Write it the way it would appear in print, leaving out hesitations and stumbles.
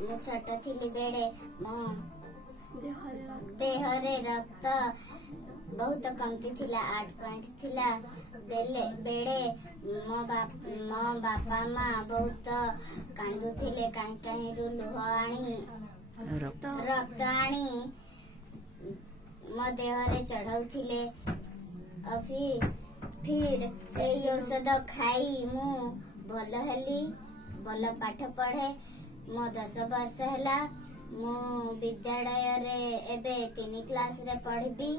ମୁଁ ଛୋଟ ଥିଲି ବେଳେ ମୋ ଦେହରେ ରକ୍ତ ବହୁତ କମତି ଥିଲା, 8 ପଏଣ୍ଟ ଥିଲା। ବେଳେ ମୋ ବାପା ମା ବହୁତ କାନ୍ଦୁଥିଲେ। କାହିଁରୁ ଲୁହ ଆଣି ରକ୍ତ ଆଣି ମୋ ଦେହରେ ଚଢ଼ାଉଥିଲେ। ଫିର୍ ଏହି ଔଷଧ ଖାଇ ମୁଁ ଭଲ ହେଲି, ଭଲ ପାଠ ପଢ଼େ। ମୋ 10 ବର୍ଷ ହେଲା। ମୁଁ ବିଦ୍ୟାଳୟରେ ଏବେ 3 କ୍ଲାସରେ ପଢ଼ିବି।